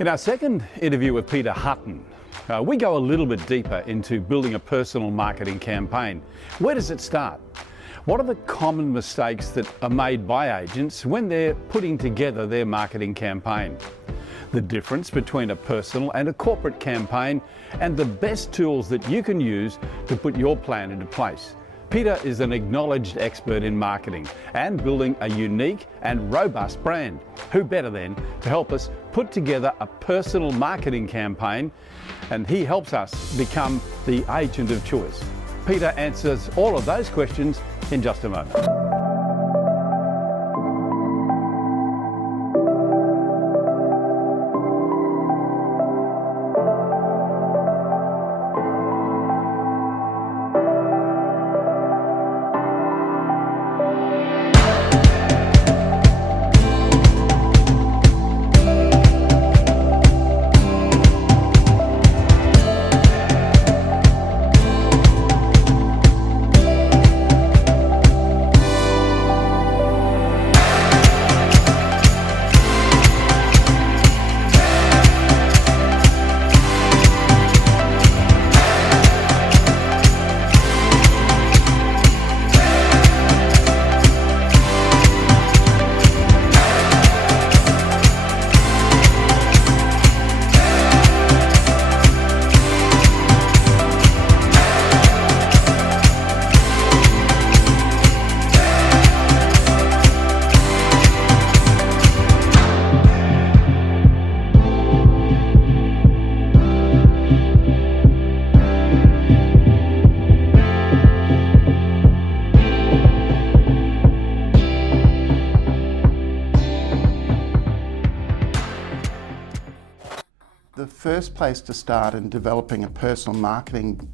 In our second interview with Peter Hutton, we go a little bit deeper into building a personal marketing campaign. Where does it start? What are the common mistakes that are made by agents when they're putting together their marketing campaign? The difference between a personal and a corporate campaign, and the best tools that you can use to put your plan into place. Peter is an acknowledged expert in marketing and building a unique and robust brand. Who better then to help us put together a personal marketing campaign, and he helps us become the agent of choice. Peter answers all of those questions in just a moment. The first place to start in developing a personal marketing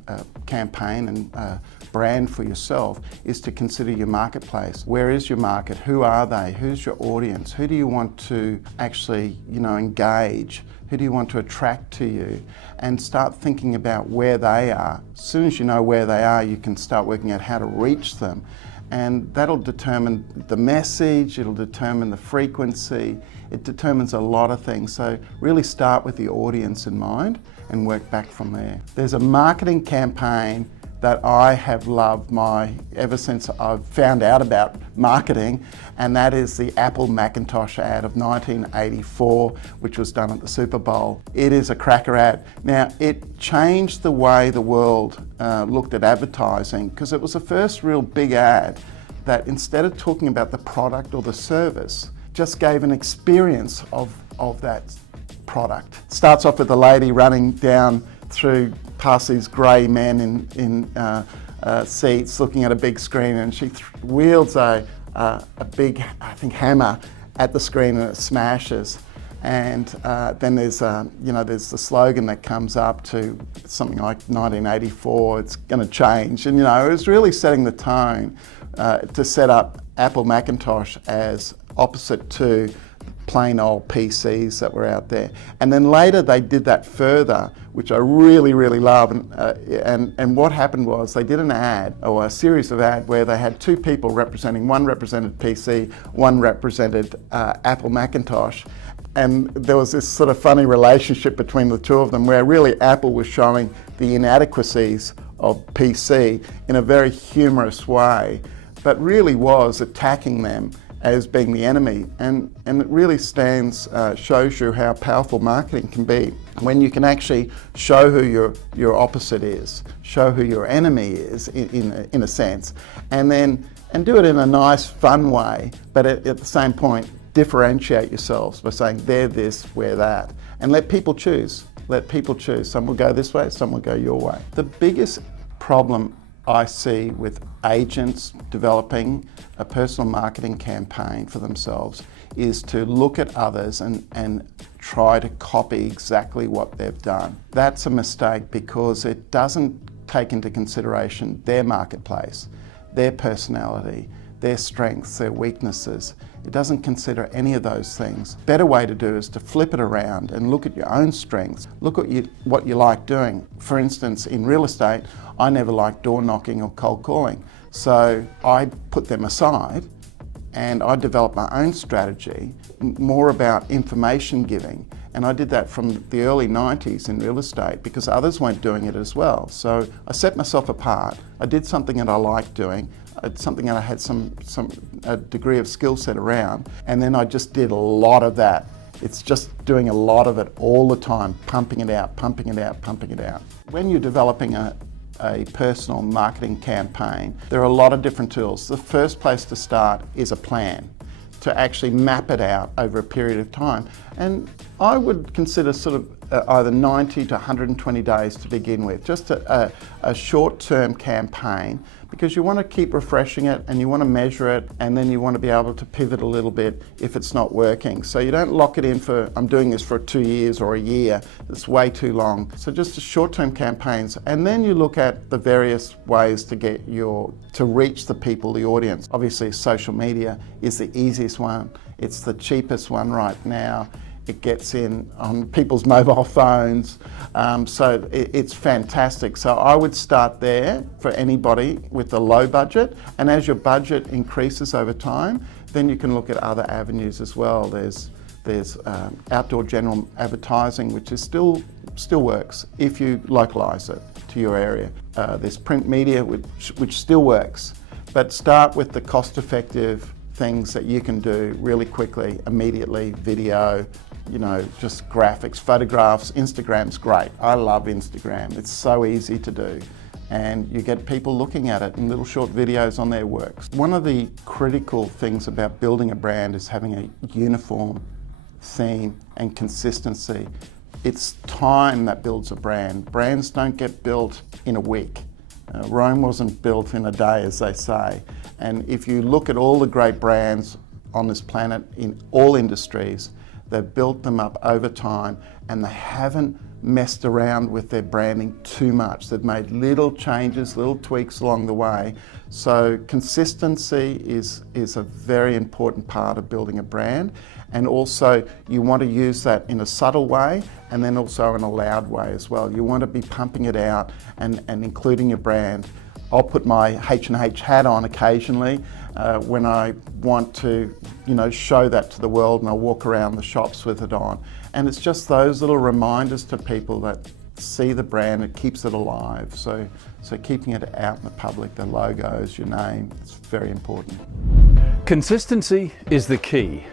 campaign and brand for yourself is to consider your marketplace. Where is your market? Who are they? Who's your audience? Who do you want to actually, engage? Who do you want to attract to you? And start thinking about where they are. As soon as you know where they are, you can start working out how to reach them. And that'll determine the message, it'll determine the frequency, it determines a lot of things. So really start with the audience in mind and work back from there. There's a marketing campaign that I have loved ever since I've found out about marketing, and that is the Apple Macintosh ad of 1984, which was done at the Super Bowl. It is a cracker ad. Now, it changed the way the world looked at advertising, because it was the first real big ad that, instead of talking about the product or the service, just gave an experience of that product. It starts off with a lady running down through past these grey men in seats looking at a big screen, and she wields a big, I think, hammer at the screen, and it smashes. And then there's there's the slogan that comes up to something like 1984, it's going to change. And it was really setting the tone to set up Apple Macintosh as opposite to plain old PCs that were out there. And then later they did that further, which I really, really love. And what happened was they did an ad, or a series of ads, where they had two people representing, one represented PC, one represented Apple Macintosh. And there was this sort of funny relationship between the two of them, where really Apple was showing the inadequacies of PC in a very humorous way, but really was attacking them as being the enemy. And it really shows you how powerful marketing can be when you can actually show who your opposite is, show who your enemy is in a sense, and do it in a nice, fun way, but at the same point, differentiate yourselves by saying they're this, we're that, and let people choose. Let people choose. Some will go this way, some will go your way. The biggest problem I see with agents developing a personal marketing campaign for themselves is to look at others and try to copy exactly what they've done. That's a mistake, because it doesn't take into consideration their marketplace, their personality, their strengths, their weaknesses. It doesn't consider any of those things. Better way to do is to flip it around and look at your own strengths. Look at what you like doing. For instance, in real estate, I never liked door knocking or cold calling. So I put them aside and I developed my own strategy, more about information giving And I did that from the early 90s in real estate because others weren't doing it as well. So I set myself apart. I did something that I liked doing, something that I had a degree of skill set around, and then I just did a lot of that. It's just doing a lot of it all the time, pumping it out, pumping it out, pumping it out. When you're developing a personal marketing campaign, there are a lot of different tools. The first place to start is a plan, to actually map it out over a period of time. And I would consider sort of either 90 to 120 days to begin with, just a short-term campaign, because you want to keep refreshing it and you want to measure it, and then you want to be able to pivot a little bit if it's not working. So you don't lock it in for, I'm doing this for 2 years or a year, it's way too long. So just short-term campaigns, and then you look at the various ways to reach the people, the audience. Obviously social media is the easiest one, it's the cheapest one right now. It gets in on people's mobile phones, so it's fantastic. So I would start there for anybody with a low budget, and as your budget increases over time, then you can look at other avenues as well. There's outdoor general advertising, which is still works if you localise it to your area. There's print media, which still works, but start with the cost-effective things that you can do really quickly, immediately, video, just graphics, photographs. Instagram's great. I love Instagram. It's so easy to do. And you get people looking at it, and little short videos on their works. One of the critical things about building a brand is having a uniform theme and consistency. It's time that builds a brand. Brands don't get built in a week. Rome wasn't built in a day, as they say. And if you look at all the great brands on this planet in all industries, they've built them up over time, and they haven't messed around with their branding too much. They've made little changes, little tweaks along the way. So consistency is a very important part of building a brand. And also you want to use that in a subtle way, and then also in a loud way as well. You want to be pumping it out and including your brand. I'll put my H&H hat on occasionally when I want to, show that to the world, and I'll walk around the shops with it on. And it's just those little reminders to people that see the brand, it keeps it alive. So keeping it out in the public, the logos, your name, it's very important. Consistency is the key,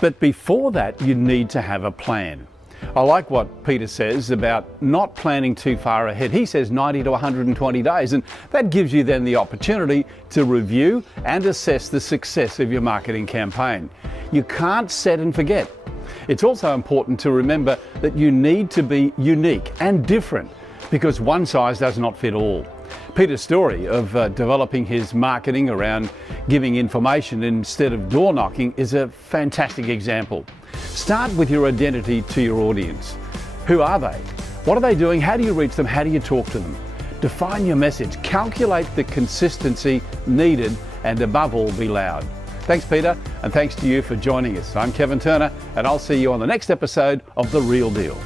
but before that you need to have a plan. I like what Peter says about not planning too far ahead. He says 90 to 120 days, and that gives you then the opportunity to review and assess the success of your marketing campaign. You can't set and forget. It's also important to remember that you need to be unique and different, because one size does not fit all. Peter's story of developing his marketing around giving information instead of door knocking is a fantastic example. Start with your identity to your audience. Who are they? What are they doing? How do you reach them? How do you talk to them? Define your message, calculate the consistency needed, and above all, be loud. Thanks, Peter, and thanks to you for joining us. I'm Kevin Turner, and I'll see you on the next episode of The Real Deal.